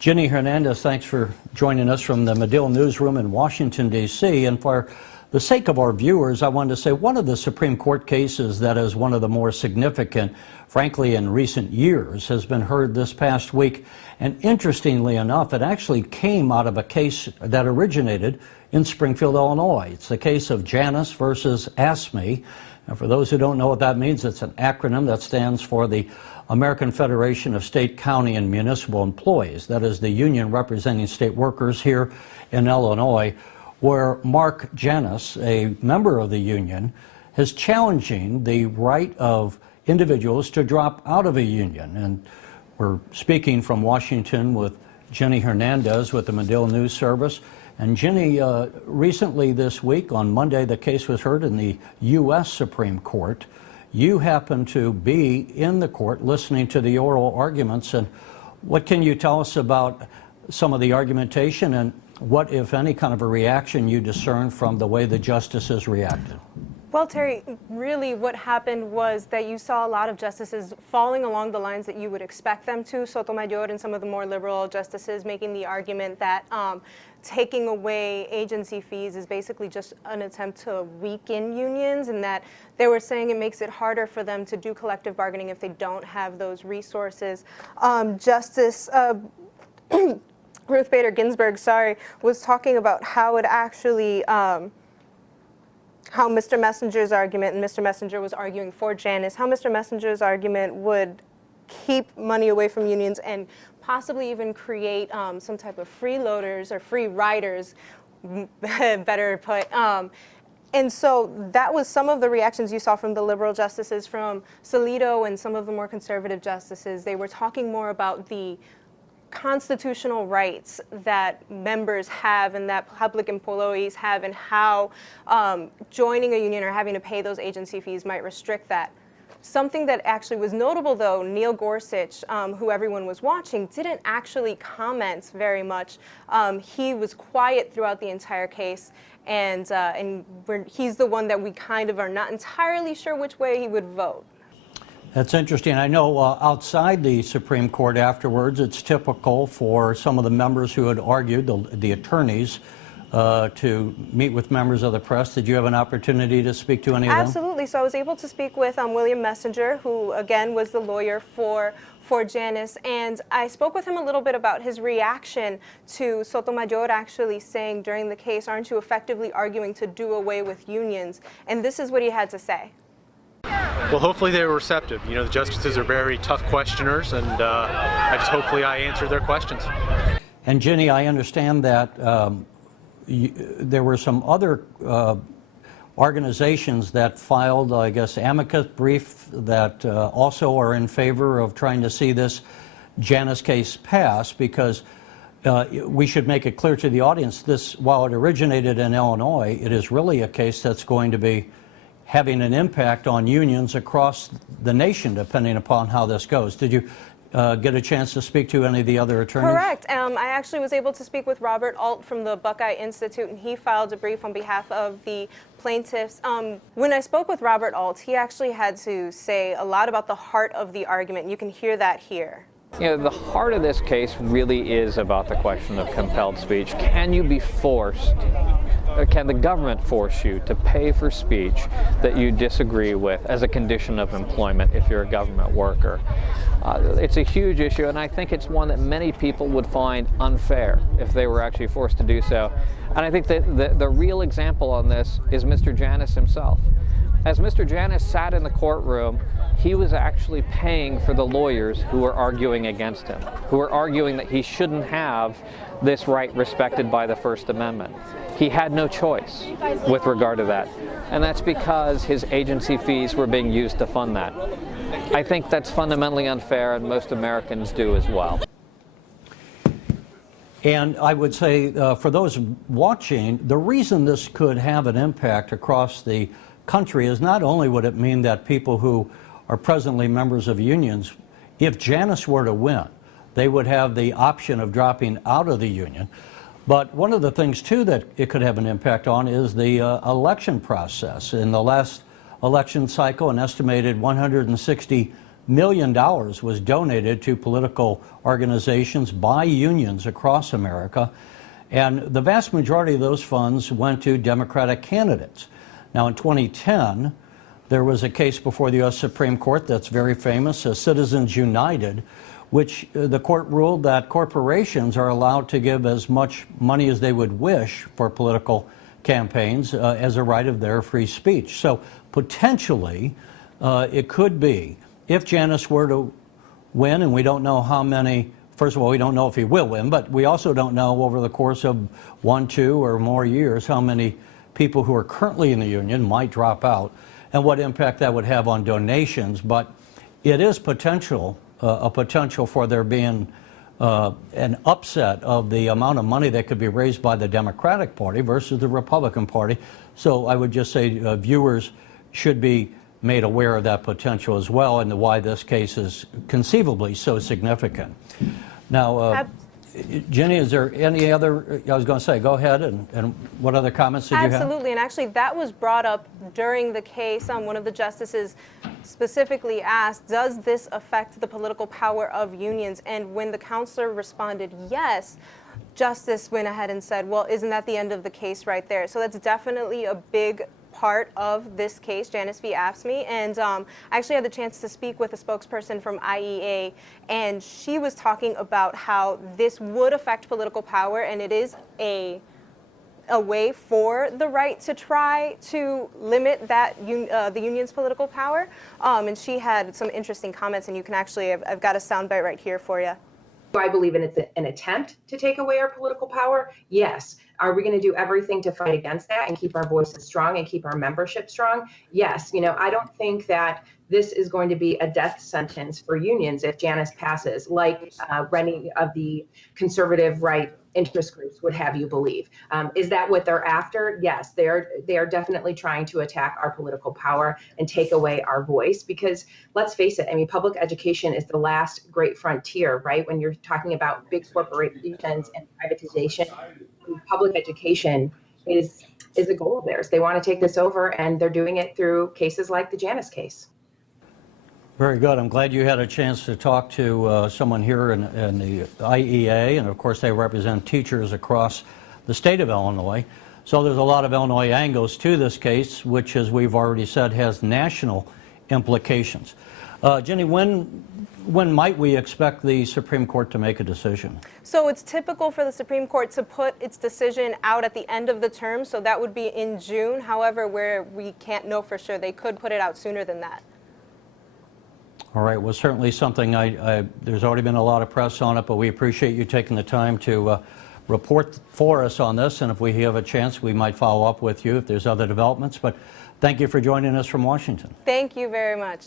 Jinitzail Hernandez, thanks for joining us from the Medill newsroom in Washington, D.C. And for the sake of our viewers, I wanted to say one of the Supreme Court cases that is one of the more significant, frankly, in recent years, has been heard this past week. And interestingly enough, it actually came out of a case that originated in Springfield, Illinois. It's the case of Janus versus AFSCME. And for those who don't know what that means, it's an acronym that stands for the American Federation of State, County, and Municipal Employees. That is the union representing state workers here in Illinois, where Mark Janus, a member of the union, is challenging the right of individuals to drop out of a union. And we're speaking from Washington with Jinitzail Hernandez with the Medill News Service. And Ginny, recently this week, on Monday, the case was heard in the U.S. Supreme Court. You happen to be in the court listening to the oral arguments. And what can you tell us about some of the argumentation and what, if any, kind of a reaction you discern from the way the justices reacted? Well, Terry, really what happened was that you saw a lot of justices falling along the lines that you would expect them to. Sotomayor and some of the more liberal justices making the argument that taking away agency fees is basically just an attempt to weaken unions, and that they were saying it makes it harder for them to do collective bargaining if they don't have those resources. Justice Ruth Bader Ginsburg, was talking about how it actually how Mr. Messenger's argument, and Mr. Messenger was arguing for Janus, how Mr. Messenger's argument would keep money away from unions and possibly even create some type of freeloaders or free riders, better put. And so that was some of the reactions you saw from the liberal justices, from Salito and some of the more conservative justices. They were talking more about the constitutional rights that members have and that public employees have, and how joining a union or having to pay those agency fees might restrict that. Something that actually was notable, though, Neil Gorsuch, who everyone was watching, didn't actually comment very much. He was quiet throughout the entire case, and he's the one that we kind of are not entirely sure which way he would vote. That's interesting. I know outside the Supreme Court afterwards, it's typical for some of the members who had argued, the attorneys, to meet with members of the press. Did you have an opportunity to speak to any of them? Absolutely. So I was able to speak with William Messenger, who again was the lawyer for Janus, and I spoke with him a little bit about his reaction to Sotomayor actually saying during the case, "Aren't you effectively arguing to do away with unions?" And this is what he had to say. Well, hopefully they were receptive. You know, the justices are very tough questioners, and hopefully I answered their questions. And Ginny, I understand that there were some other organizations that filed, I guess, amicus brief that also are in favor of trying to see this Janus case pass, because we should make it clear to the audience, this, while it originated in Illinois, it is really a case that's going to be having an impact on unions across the nation, depending upon how this goes. Did you get a chance to speak to any of the other attorneys? Correct. I actually was able to speak with Robert Alt from the Buckeye Institute, and he filed a brief on behalf of the plaintiffs. When I spoke with Robert Alt, he actually had to say a lot about the heart of the argument. You can hear that here. You know, the heart of this case really is about the question of compelled speech. Can you be forced, or can the government force you to pay for speech that you disagree with as a condition of employment if you're a government worker? It's a huge issue, and I think it's one that many people would find unfair if they were actually forced to do so. And I think that the real example on this is Mr. Janus himself. As Mr. Janus sat in the courtroom, he was actually paying for the lawyers who were arguing against him, who were arguing that he shouldn't have this right respected by the First Amendment. He had no choice with regard to that, and that's because his agency fees were being used to fund that. I think that's fundamentally unfair, and most Americans do as well. And I would say, for those watching, the reason this could have an impact across the country is not only would it mean that people who are presently members of unions, if Janus were to win, they would have the option of dropping out of the union. But one of the things, too, that it could have an impact on is the election process. In the last election cycle, an estimated 160 million was donated to political organizations by unions across America, and the vast majority of those funds went to Democratic candidates. Now, in 2010, there was a case before the U.S. Supreme Court that's very famous, Citizens United, which the court ruled that corporations are allowed to give as much money as they would wish for political campaigns as a right of their free speech. So potentially, it could be, if Janus were to win, and we don't know how many, first of all, we don't know if he will win, but we also don't know over the course of 1, 2, or more years how many people who are currently in the union might drop out and what impact that would have on donations. But it is potential, a potential for there being an upset of the amount of money that could be raised by the Democratic Party versus the Republican Party. So I would just say viewers should be made aware of that potential as well, and why this case is conceivably so significant. Now, Jenny, is there any other, I was going to say, go ahead, and what other comments did you have? Absolutely, and actually that was brought up during the case. One of the justices specifically asked, does this affect the political power of unions? And when the counselor responded yes, Justice went ahead and said, well, isn't that the end of the case right there? So that's definitely a big part of this case, Janus v. AFSCME, and I actually had the chance to speak with a spokesperson from IEA, and she was talking about how this would affect political power, and it is a way for the right to try to limit that the union's political power, and she had some interesting comments, and you can actually, I've got a soundbite right here for you. Do I believe it's an attempt to take away our political power? Yes. Are we going to do everything to fight against that and keep our voices strong and keep our membership strong? Yes. I don't think that this is going to be a death sentence for unions if Janus passes, like many of the conservative right interest groups would have you believe. Is that what they're after? Yes, they are definitely trying to attack our political power and take away our voice, because let's face it, public education is the last great frontier, right? When you're talking about big corporations and privatization, public education is a goal of theirs. They want to take this over, and they're doing it through cases like the Janus case. Very good. I'm glad you had a chance to talk to someone here in the IEA, and of course they represent teachers across the state of Illinois. So there's a lot of Illinois angles to this case, which, as we've already said, has national implications. Jenny, when might we expect the Supreme Court to make a decision? So it's typical for the Supreme Court to put its decision out at the end of the term, so that would be in June. However, where we can't know for sure, they could put it out sooner than that. All right, well, certainly something, there's already been a lot of press on it, but we appreciate you taking the time to report for us on this, and if we have a chance, we might follow up with you if there's other developments. But thank you for joining us from Washington. Thank you very much.